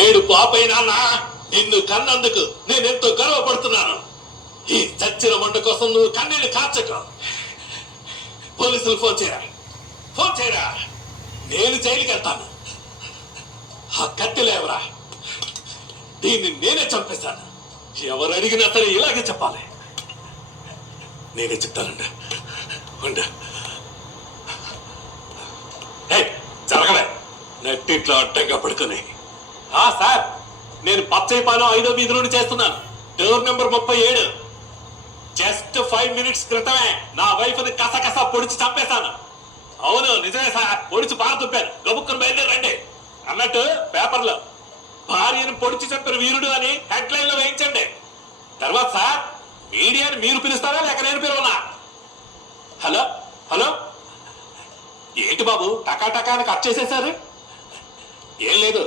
ఏడు పాపైనా నిన్ను కన్నందుకు నేనెంతో గర్వపడుతున్నాను. ఈ చచ్చిన మంట కోసం నువ్వు కన్నీళ్లు కార్చక. పోలీసులు ఫోన్ చేయరా. నేను జైలుకి వెళ్తాను. ఆ కత్తి లేవరా, దీన్ని నేనే చంపేశాను. ఎవరు అడిగినా సరే ఇలాగే చెప్పాలి. నేనే చెప్తానండి. జరగలే నెట్టిట్లో అడ్డంగా పడుకుని. సార్, నేను పచ్చైపాలెం 5వ వీధి నుండి చేస్తున్నాను. Door number 37. జస్ట్ 5 minutes క్రితమే నా వైఫ్ ని కసకస పొడిచి చంపేశాను. అవును, నిజమే సార్. పొడిచి పారతుంపాను. గబుక్కుని బయలుదేరండి అన్నట్టు పేపర్లో భార్యను పొడిచి చంపిన వీరుడు అని హెడ్లైన్ లో వేయించండి. తర్వాత సార్, మీడియాని మీరు పిలుస్తారా లేక నేను పిలవనా? హలో, ఏంటి బాబు టకాటకాన్ని కట్ చేసేశారు? ఏం లేదు,